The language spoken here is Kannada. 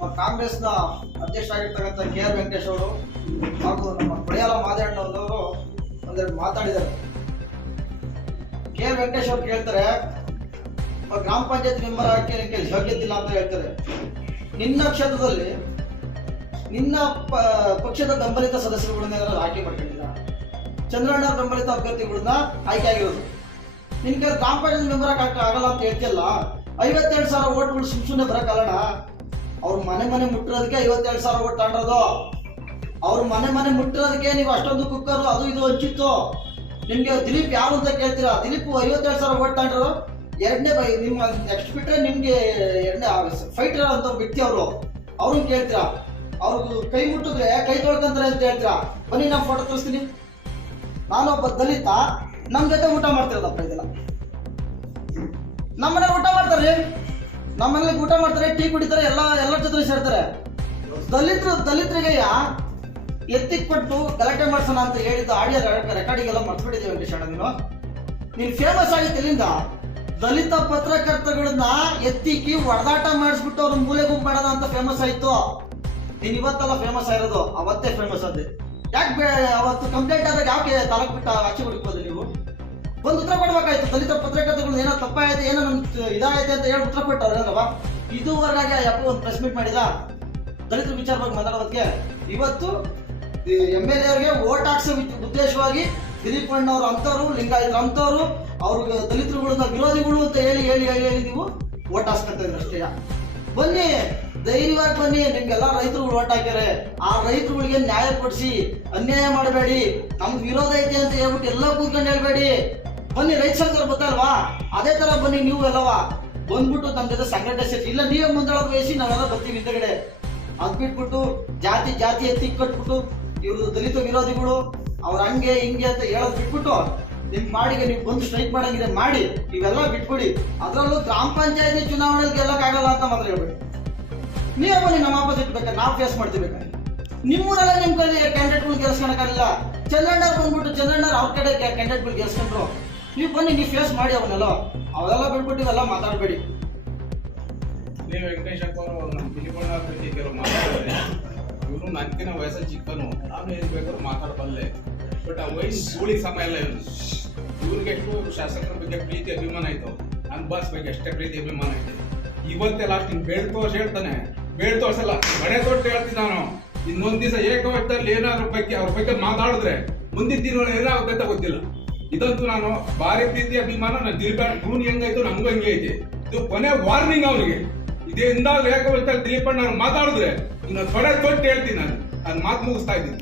ನಮ್ಮ ನ ಅಧ್ಯಕ್ಷ ಆಗಿರ್ತಕ್ಕಂಥ ಕೆ ಆರ್ ವೆಂಕಟೇಶ್ ಅವರು ಹಾಗೂ ನಮ್ಮ ಕೊಡಿಯಾಲ ಮಾದೇಣ್ಣವರು ಒಂದೆರಡು ಮಾತಾಡಿದ್ದಾರೆ. ಕೆ ಆರ್ ವೆಂಕಟೇಶ್ ಅವ್ರು ಕೇಳ್ತಾರೆ ಗ್ರಾಮ ಪಂಚಾಯತ್ ಮೆಂಬರ್ ಹಾಕಿ ಯೋಗ್ಯತೆ ಇಲ್ಲ ಅಂತ ಹೇಳ್ತಾರೆ. ನಿನ್ನ ಕ್ಷೇತ್ರದಲ್ಲಿ ನಿನ್ನ ಪಕ್ಷದ ಬೆಂಬಲಿತ ಸದಸ್ಯರುಗಳನ್ನ ಏನಾದ್ರು ಆಯ್ಕೆ ಮಾಡ್ಕೊಂಡಿಲ್ಲ ಚಂದ್ರಣ್ಣ ಬೆಂಬಲಿತ ಅಭ್ಯರ್ಥಿಗಳನ್ನ ಆಯ್ಕೆ ಆಗಿರೋದು. ನಿನ್ಗೆ ಗ್ರಾಮ ಪಂಚಾಯತ್ ಮೆಂಬರ್ ಆಗಲ್ಲ ಅಂತ ಹೇಳ್ತಿಲ್ಲ ಐವತ್ತೆರಡು ಸಾವಿರ ಓಟ್ಗಳು ಸುಮ್ ಸುಮ್ಮನೆ ಬರಕ್ಕಲ್ಲಣ ಅವ್ರ ಮನೆ ಮನೆ ಮುಟ್ಟಿರೋದಕ್ಕೆ ಐವತ್ತೆರಡು ಸಾವಿರ ಕೊಟ್ಟು ತಗೊಂಡ್ರದು. ಅವ್ರ ಮನೆ ಮನೆ ಮುಟ್ಟಿರೋದಕ್ಕೆ ನೀವು ಅಷ್ಟೊಂದು ಕುಕ್ಕರು, ಅದು ಇದು ಹಚ್ಚಿತ್ತು. ನಿಮ್ಗೆ ದಿಲೀಪ್ ಯಾರು ಅಂತ ಕೇಳ್ತೀರಾ? ದಿಲೀಪ್ ಐವತ್ತೆರಡು ಸಾವಿರ ಓಟ್ ತಗೊಂಡ್ರು ಎರಡನೇ ಬೈ ನಿಮ್ಮ ನೆಕ್ಸ್ಟ್ ಬಿಟ್ರೆ ನಿಮ್ಗೆ ಎರಡನೇ ಫೈಟರ್ ಅಂತ ವ್ಯಕ್ತಿ ಅವರು. ಅವ್ರನ್ನ ಕೇಳ್ತೀರಾ? ಅವ್ರಿಗೆ ಕೈ ಮುಟ್ಟಿದ್ರೆ ಕೈ ತೊಳ್ಕೊಂತಾರೆ ಅಂತ ಹೇಳ್ತೀರಾ? ಬನ್ನಿ, ನಾನು ಫೋಟೋ ತೋರಿಸ್ತೀನಿ. ನಾನೊಬ್ಬ ದಲಿತ ನಮ್ಮ ಜೊತೆ ಊಟ ಮಾಡ್ತಿರೋದಪ್ಪ ಇದೆಲ್ಲ. ನಮ್ಮನೆ ಊಟ ಮಾಡ್ತಾರೆ ನಮ್ಮನೇಲಿ ಊಟ ಮಾಡ್ತಾರೆ, ಟೀ ಕುಡಿತಾರೆ, ಎಲ್ಲ ಎಲ್ಲರ ಜೊತೆ ಸೇರ್ತಾರೆ. ದಲಿತರು, ದಲಿತರಿಗೆ ಎತ್ತಿಕ್ ಕೊಟ್ಟು ಗಲಾಟೆ ಮಾಡ್ಸೋಣ ಅಂತ ಹೇಳಿದ್ದು ಆಡಿಯೋ ರೆಕಾರ್ಡಿಂಗ್ ಎಲ್ಲ ಮರ್ತ್ಬಿಟ್ಟಿದ್ದೀವಿ ವೆಂಕಟೇಶ್ ಅಣ್ಣ ನೀನು. ನೀನು ಫೇಮಸ್ ಆಗಿತ್ತು ಇಲ್ಲಿಂದ ದಲಿತ ಪತ್ರಕರ್ತಗಳನ್ನ ಎತ್ತಿಕ್ಕಿ ಹೊಡೆದಾಟ ಮಾಡಿಸ್ಬಿಟ್ಟು ಅವ್ರ ಮೂಲೆ ಗುಂಪು ಮಾಡೋಣ ಅಂತ ಫೇಮಸ್ ಆಯ್ತು. ನೀನ್ ಇವತ್ತೆಲ್ಲ ಫೇಮಸ್ ಆಗಿರೋದು, ಅವತ್ತೇ ಫೇಮಸ್ ಅದೇ ಯಾಕೆ ಅವತ್ತು ಕಂಪ್ಲೇಂಟ್ ಆದಾಗ ಯಾಕೆ ತಾಲೂಕು ಬಿಟ್ಟ, ಆಚೆ ಹುಡುಕ್ಬೋದು ಒಂದು ಉತ್ತರ ಕೊಡ್ಬೇಕಾಯ್ತು. ದಲಿತ ಪತ್ರಕರ್ತಗಳು ಏನೋ ತಪ್ಪಾಯ್ತು ಏನೋ ನಮ್ ಇದಾಯ್ತು ಅಂತ ಹೇಳಿ ಉತ್ತರ ಕೊಟ್ಟ ಇದುವರೆಗೆ ಯಪ್ಪ ಒಂದು ಪ್ರೆಸ್ ಮೀಟ್ ಮಾಡಿದ ದಲಿತರ ವಿಚಾರವಾಗಿ ಮಾತಾಡೋದಕ್ಕೆ. ಇವತ್ತು ಎಂ ಎಲ್ ಎ ಅವ್ರಿಗೆ ಓಟ್ ಹಾಕ್ಸೋ ಉದ್ದೇಶವಾಗಿ ದಿಲೀಪ್ ಅಣ್ಣವ್ರು ಅಂತವ್ರು ಲಿಂಗಾಯತರು ಅಂತವ್ರು ಅವ್ರಿಗೆ ದಲಿತರುಗಳನ್ನ ವಿರೋಧಿಗಳು ಅಂತ ಹೇಳಿ ಹೇಳಿ ಹೇಳಿ ಹೇಳಿ ನೀವು ಓಟ್ ಹಾಕ್ಸ್ಕೊತಾ ಅಷ್ಟೇ. ಬನ್ನಿ, ಧೈರ್ಯವಾಗಿ ಬನ್ನಿ, ನಿಮ್ಗೆಲ್ಲ ರೈತರುಗಳು ಓಟ್ ಹಾಕ್ಯಾರೆ. ಆ ರೈತರುಗಳಿಗೆ ನ್ಯಾಯ ಕೊಡಿಸಿ, ಅನ್ಯಾಯ ಮಾಡಬೇಡಿ. ನಮ್ಗೆ ವಿರೋಧ ಐತೆ ಅಂತ ಹೇಳ್ಬಿಟ್ಟು ಎಲ್ಲ ಕೂತ್ಕೊಂಡು ಹೇಳ್ಬೇಡಿ. ಬನ್ನಿ ರೈತ ಸಂಘದವ್ರು ಗೊತ್ತಲ್ವಾ? ಅದೇ ತರ ಬನ್ನಿ ನೀವು ಎಲ್ಲವಾ? ಬಂದ್ಬಿಟ್ಟು ನಮ್ಮ ಜೊತೆ ಸಂಘಟನೆ ಸೇರಿ ಇಲ್ಲ, ನೀವೇ ಮುಂದಾಳೋದು ವಹಿಸಿ ನಾವೆಲ್ಲ ಬರ್ತೀವಿ ಹಿಂದಗಡೆ. ಅದ್ ಬಿಟ್ಬಿಟ್ಟು ಜಾತಿ ಜಾತಿ, ಎತ್ತಿ ಕಟ್ಬಿಟ್ಟು ಇವರು ದಲಿತ ವಿರೋಧಿಗಳು ಅವ್ರ ಹಂಗೆ, ಹಿಂಗೆ ಅಂತ ಹೇಳೋದ್ ಬಿಟ್ಬಿಟ್ಟು ನಿಮ್ ಮಾಡಿಗೆ ನೀವು ಬಂದು ಸ್ಟ್ರೈಕ್ ಮಾಡಂಗಿದೆ ಮಾಡಿ. ಇವೆಲ್ಲ ಬಿಟ್ಬಿಡಿ. ಅದ್ರಲ್ಲೂ ಗ್ರಾಮ ಪಂಚಾಯತಿ ಚುನಾವಣೆಗೆ ಗೆಲ್ಲಕ್ಕಾಗಲ್ಲ ಅಂತ ಮಾತ್ರ ಹೇಳ್ಬಿಡಿ. ನೀವ್ ಬನ್ನಿ ನಮ್ಮ ಆಪೋಸಿಟ್ ಬೇಕಾ ನಾವು ಫೇಸ್ ಮಾಡ್ತೀವಿ ಬೇಕಾ ನಿಮ್ಮೂರಲ್ಲ ನಿಮ್ ಕಡೆ ಕ್ಯಾಂಡಿಡೇಟ್ಗಳು ಗೆಲ್ಸ್ಕೊಳಕ್ಕಾಗಲ್ಲ ಚಂದ್ರಣ್ಣ ಬಂದ್ಬಿಟ್ಟು ಚಂದ್ರಣ್ಣ ಅವ್ರ ಕಡೆ ಕ್ಯಾಂಡಿಡೇಟ್ಗಳು ಗೆಲ್ಸ್ಕೊಂಡ್ರು. ನೀವು ಬನ್ನಿ, ನೀವು ಫೇಸ್ ಮಾಡಿ ಅವನ್ನೆಲ್ಲ ಅವೆಲ್ಲ ಬಿಟ್ಬಿಟ್ಟು ಇವೆಲ್ಲ ಮಾತಾಡಬೇಡಿ. ನೀವು ವೆಂಕಟೇಶಪ್ಪ ಅವರು ನಮ್ಮ ಬಗ್ಗೆ ಕೆಲವು ಮಾತಾಡಿದ್ರೆ ಇವನು ನನಗಿನ ವಯಸ್ಸಲ್ಲಿ ಚಿಕ್ಕನು ನಾನು ಏನು ಬೇಕಾದ್ರೂ ಮಾತಾಡಬಲ್ಲೆ. ಬಟ್ ಆ ವಯಸ್ಸು ಸೂಳಿಗೆ ಸಮಯ ಇಲ್ಲ ಇವನು ಇವ್ರಿಗೆ ಎಷ್ಟು ಶಾಸಕರ ಬಗ್ಗೆ ಪ್ರೀತಿ, ಅಭಿಮಾನ ಆಯ್ತು ನನ್ನ ಬಾಸ್ ಬಗ್ಗೆ ಅಷ್ಟೇ ಪ್ರೀತಿ, ಅಭಿಮಾನ ಐತೆ ಇವತ್ತೇ ಲಾಸ್ಟ್ ಹಿಂಗೆ ಬೇಡ ತೋರ್ಸಿ ಹೇಳ್ತಾನೆ. ಬೇಳ್ ತೋರ್ಸಲ್ಲ ಮನೆ ತೊಟ್ಟು ಹೇಳ್ತೀನಿ ನಾನು. ಇನ್ನೊಂದು ದಿವಸ ಏಕವಟ್ಟಲ್ಲಿ ಏನಾದ್ರು ಬಗ್ಗೆ ಅವ್ರ ಬಗ್ಗೆ ಮಾತಾಡಿದ್ರೆ ಮುಂದಿನ ದಿನಗಳು ಏನಾಗುತ್ತೆ ಅಂತ ಗೊತ್ತಿಲ್ಲ. ಇದಂತೂ ನಾನು ಭಾರಿ ಪ್ರೀತಿ ಅಭಿಮಾನ ನಾನು ದಿಲೀಪ್ ಇವನು ಹೆಂಗಾಯ್ತು ನಮಗೂ ಹಂಗೆ ಐತೆ. ಇದು ಕೊನೆ ವಾರ್ನಿಂಗ್ ಅವನಿಗೆ. ಇದರಿಂದ ಏಕವಚದಲ್ಲಿ ದಿಲೀಪ್ ಅವ್ರು ಮಾತಾಡಿದ್ರೆ ಇನ್ನು ತೊಡೆ ತೊಟ್ಟು ಹೇಳ್ತೀನಿ ನಾನು. ನಾನು ಮಾತು ಮುಗಿಸ್ತಾ ಇದ್ದೀನಿ.